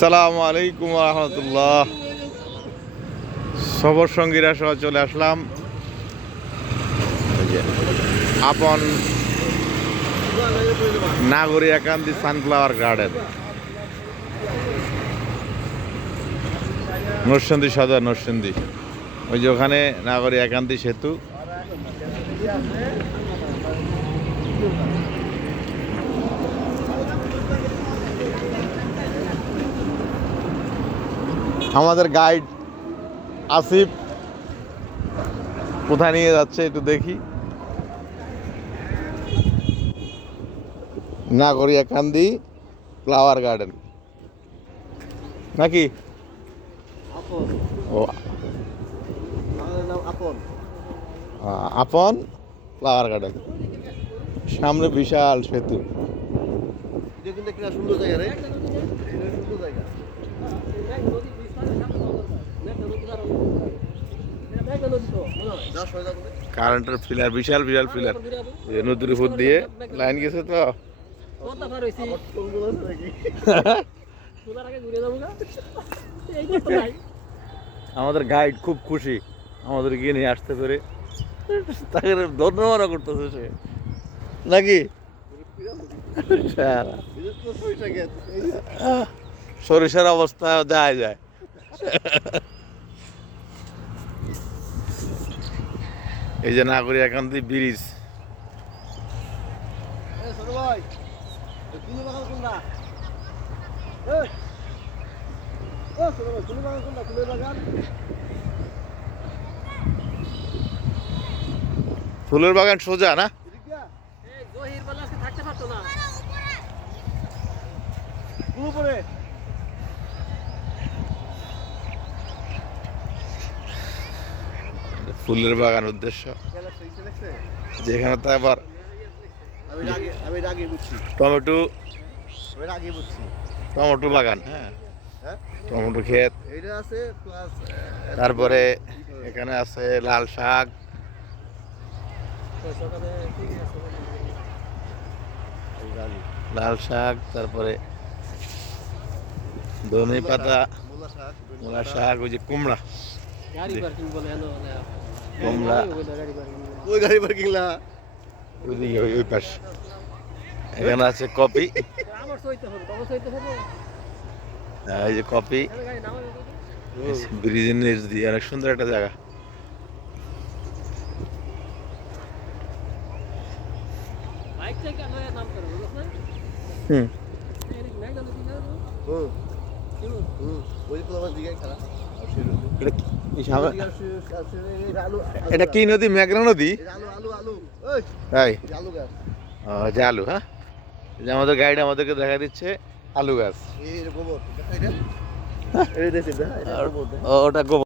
আসসালামু আলাইকুম রহমতুল্লাহ। সবর সঙ্গীরা সহ চলে আসলাম। Apon Nagori Ekanti sunflower garden. Narsingdi Sadar, Narsingdi. ওই যে ওখানে নাগরী একান্তি সেতু। আমাদের গাইড আসিফ। কোথায় নিয়ে যাচ্ছে একটু দেখি। নাগরিয়া কান্দি ফ্লাওয়ার গার্ডেন নাকি? আপন ও, আপন ফ্লাওয়ার গার্ডেন সামনে বিশাল সেতু। সুন্দর জায়গা রে। সুন্দর জায়গা যা সরে যাব রে। কারেন্টের ফিলার, বিশাল বিশাল ফিলার। নদীর উপর দিয়ে লাইন গেছে তো? আমাদের গাইড খুব খুশি আমাদের গিয়ে নিয়ে আসতে পেরে। তাকে ধন্যবাদ করতেছে সে। নাকি? সরিষার অবস্থা যায় যায়। এই যে নাগরী একান্তি ব্রিজ। এ, ছোট ভাই, এই কুলো বাগান কোনটা? এই, ও, ছোট ভাই, কুলো বাগান কোনটা? কুলের বাগান? ফুলের বাগান সোজা না এদিক দিয়া? কুলো পরে? ফুলের বাগান উদ্দেশ্য? যেখানে তো আবার টমেটো টমেটো বাগান হ্যাঁ। টমেটো ক্ষেত। তারপরে এখানে আছে লাল শাক। লাল শাক, তারপরে ধনে পাতা মূলা শাক, ওই যে কুমড়া। ওই গাড়ি পার্কিং ওই ওই পাশে। এখানে আছে কপি। হবে এই যে কপি। ব্রিজের নিচ দিয়ে অনেক সুন্দর একটা জায়গা। বাইক থেকে আনো নাম করে বুঝছ না হুম হুম এটা কি- নদী? মেঘনা নদী? আলু আলু আলু ওই তাই আলু হ্যাঁ? যে আমাদের গাইড আমাদেরকে দেখা দিচ্ছে আলু গাছ। ওটা গোবর।